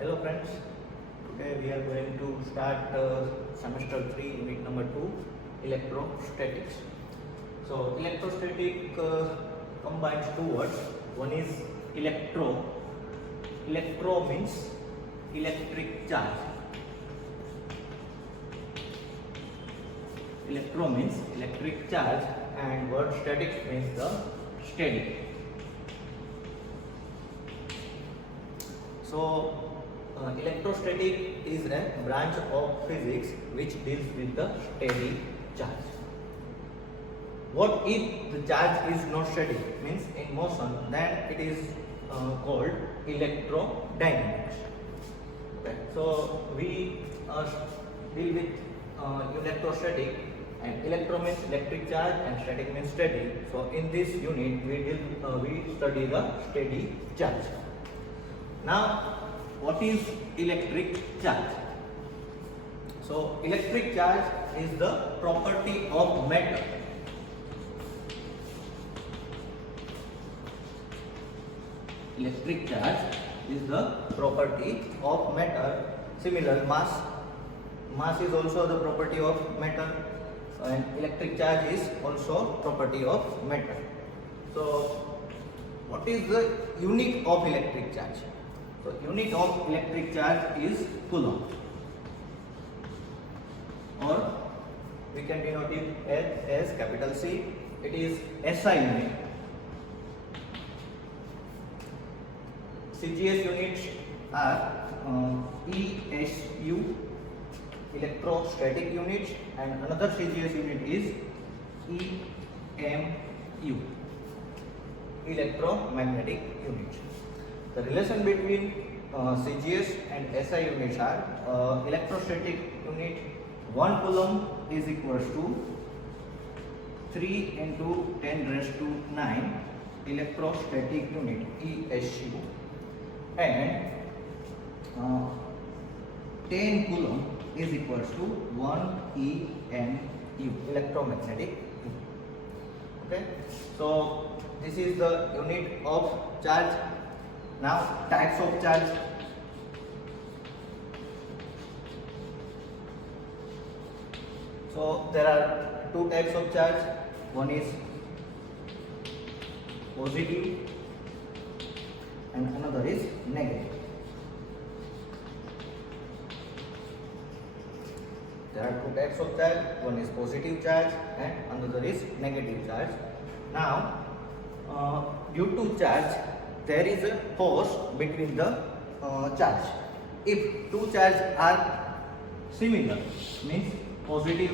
Hello friends, today we are going to start semester 3 unit number 2 electrostatics. So electrostatic combines two words. One is electro. Electro means electric charge. Electro means electric charge and word statics means the steady. So electrostatic is a branch of physics which deals with the steady charge. What if the charge is not steady, means in motion, then it is called electrodynamics. Okay. So we deal with electrostatic, and electro means electric charge and static means steady. So in this unit we study the steady charge. Now, what is electric charge? So, electric charge is the property of matter. Electric charge is the property of matter. Similar, mass is also the property of matter, and electric charge is also property of matter. So, what is the unit of electric charge? So, unit of electric charge is coulomb, or we can denote it as capital C. It is SI unit. CGS units are ESU, electrostatic units, and another CGS unit is EMU, electromagnetic units. The relation between CGS and SI units are electrostatic unit 1 coulomb is equals to 3 into 10 raised to 9 electrostatic unit ESU, and 10 coulomb is equals to 1 EMU, electromagnetic unit. Okay, so this is the unit of charge. Now, types of charge. So there are two types of charge. One is positive and another is negative. There are two types of charge. One is positive charge and another is negative charge. Now, due to charge, there is a force between the charge. If two charges are similar, means positive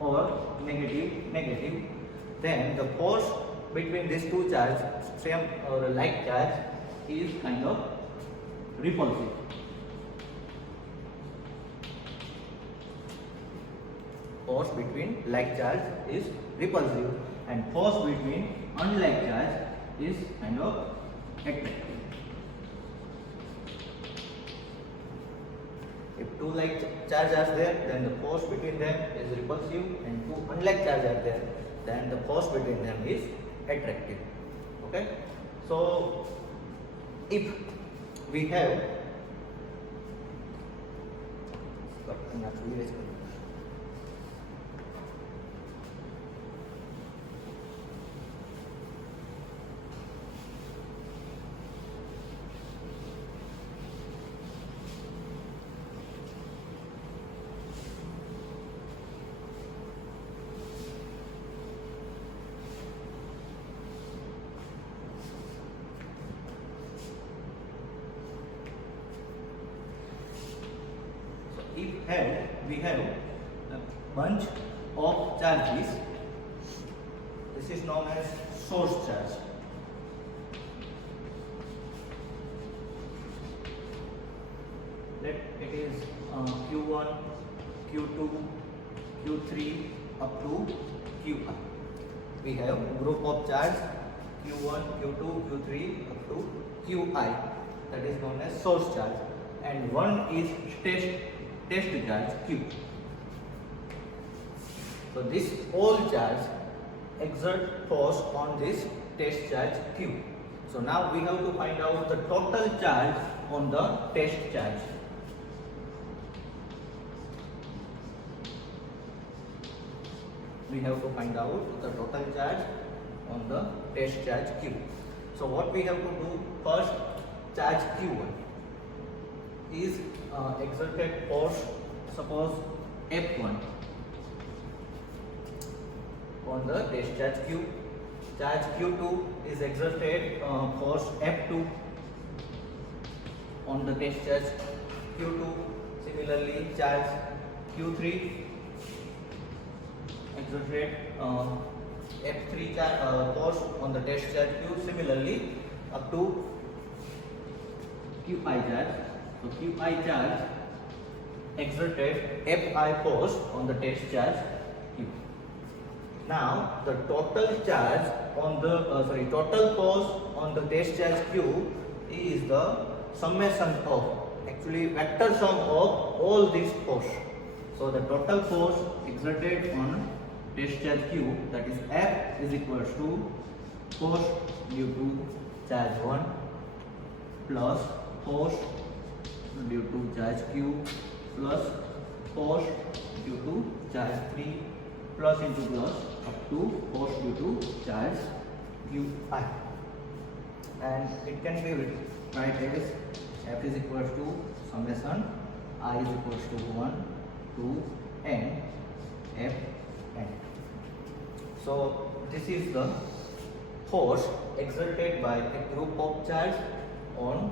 or negative, then the force between these two charges, same or like charge, is kind of repulsive. Force between like charge is repulsive, and force between unlike charge is kind of attractive. If two like charges are there, then the force between them is repulsive, and two unlike charges are there, then the force between them is attractive. Okay, so if we have we have a bunch of charges. This is known as source charge. Let it is Q1, Q2, Q3 up to Qi. We have group of charge Q1, Q2, Q3 up to Qi. That is known as source charge, and one is test charge Q. So this all charge exert force on this test charge Q. So now we have to find out the total charge on the test charge. We have to find out the total charge on the test charge Q. So what we have to do first, charge Q1 is exerted force, suppose F1 on the test charge Q. Charge Q2 is exerted force F2 on the test charge Q2. Similarly, charge Q3 exerted F3 force on the test charge Q. Similarly, up to Qi charge. So Qi charge exerted Fi force on the test charge Q. Now the total charge on the total force on the test charge Q is the summation of, actually vector sum of all these force. So the total force exerted on test charge Q, that is F, is equals to force due to charge 1 plus force due to charge Q plus force due to charge 3 plus into plus up to force due to charge Qi, and it can be written right as F is equals to summation I is equals to 1 to n F n. So this is the force exerted by a group of charge on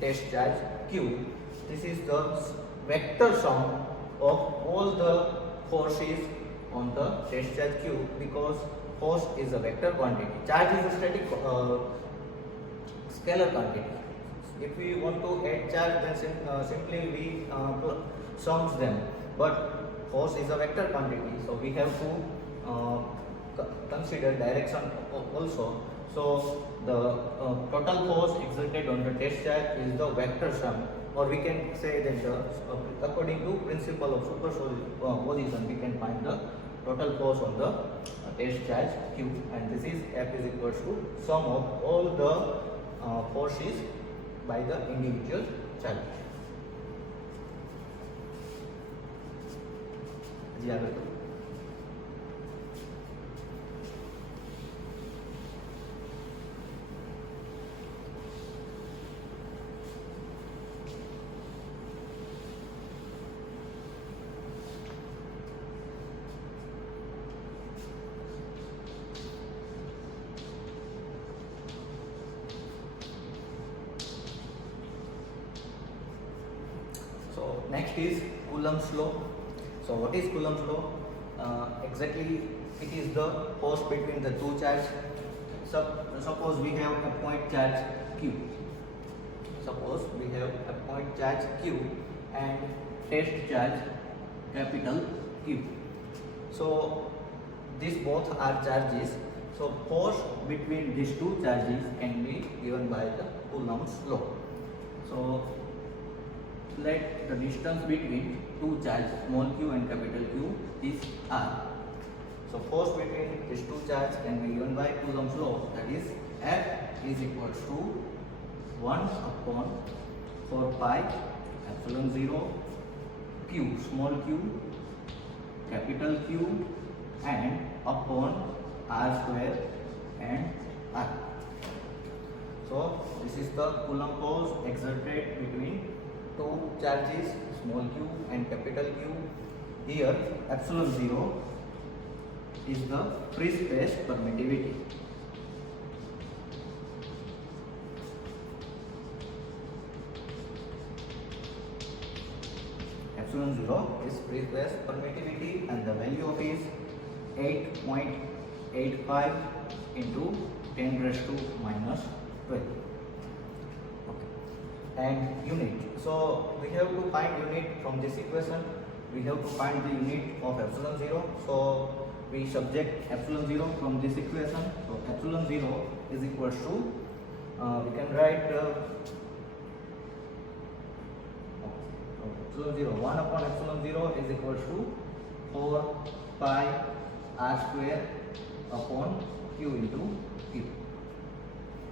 test charge Q. This is the vector sum of all the forces on the test charge Q, because force is a vector quantity, charge is a static scalar quantity. If we want to add charge, then simply we sums them, but force is a vector quantity, so we have to consider direction also. So the total force exerted on the test charge is the vector sum, or we can say that according to principle of superposition, we can find the total force on the test charge Q, and this is F is equals to sum of all the forces by the individual charge. So next is Coulomb's law. So what is Coulomb's law? Exactly, it is the force between the two charges. Suppose we have a point charge Q. Suppose we have a point charge Q and test charge capital Q. So these both are charges. So force between these two charges can be given by the Coulomb's law. So let the distance between two charges, small q and capital Q, is r. So force between these two charges can be given by Coulomb's law, that is F is equals to 1 upon 4 pi epsilon 0 q, small q, capital Q, and upon r square and r. So this is the Coulomb force exerted between two charges, small q and capital Q. Here epsilon 0 is the free space permittivity. Epsilon 0 is free space permittivity, and the value of is 8.85 into 10 raised to minus 12. And unit. So we have to find unit from this equation. We have to find the unit of epsilon 0. So we subject epsilon 0 from this equation. So epsilon 0 is equals to, we can write epsilon 0, 1 upon epsilon 0 is equals to 4 pi r square upon q into q.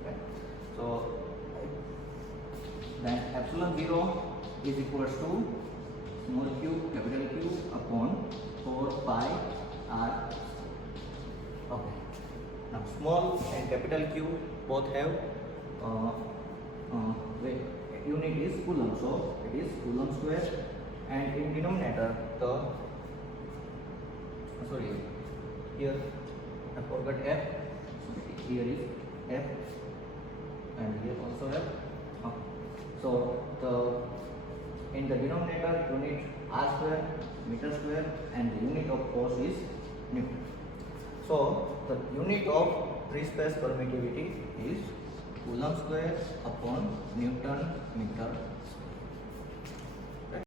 Okay. then epsilon 0 is equals to small q capital Q upon 4 pi r. Okay, now small and capital Q both have unit is coulomb, so it is coulomb square, and in denominator the sorry, here I forgot F, so here is F and here also F. Okay. So the in the denominator unit r square, meter square, and the unit of force is Newton. So the unit of free space permittivity is coulomb square upon Newton meter